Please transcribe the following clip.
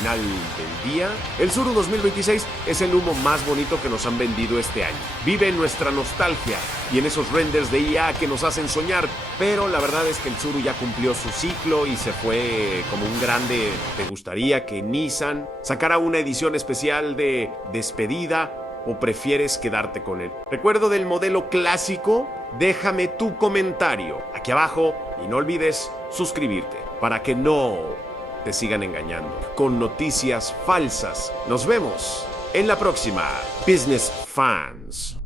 final del día, el Tsuru 2026 es el humo más bonito que nos han vendido este año. Vive en nuestra nostalgia y en esos renders de IA que nos hacen soñar, pero la verdad es que el Tsuru ya cumplió su ciclo y se fue como un grande. ¿Te gustaría que Nissan sacara una edición especial de despedida o prefieres quedarte con él? ¿Recuerdo del modelo clásico? Déjame tu comentario aquí abajo y no olvides suscribirte para que no te sigan engañando con noticias falsas. Nos vemos en la próxima, Business Fans.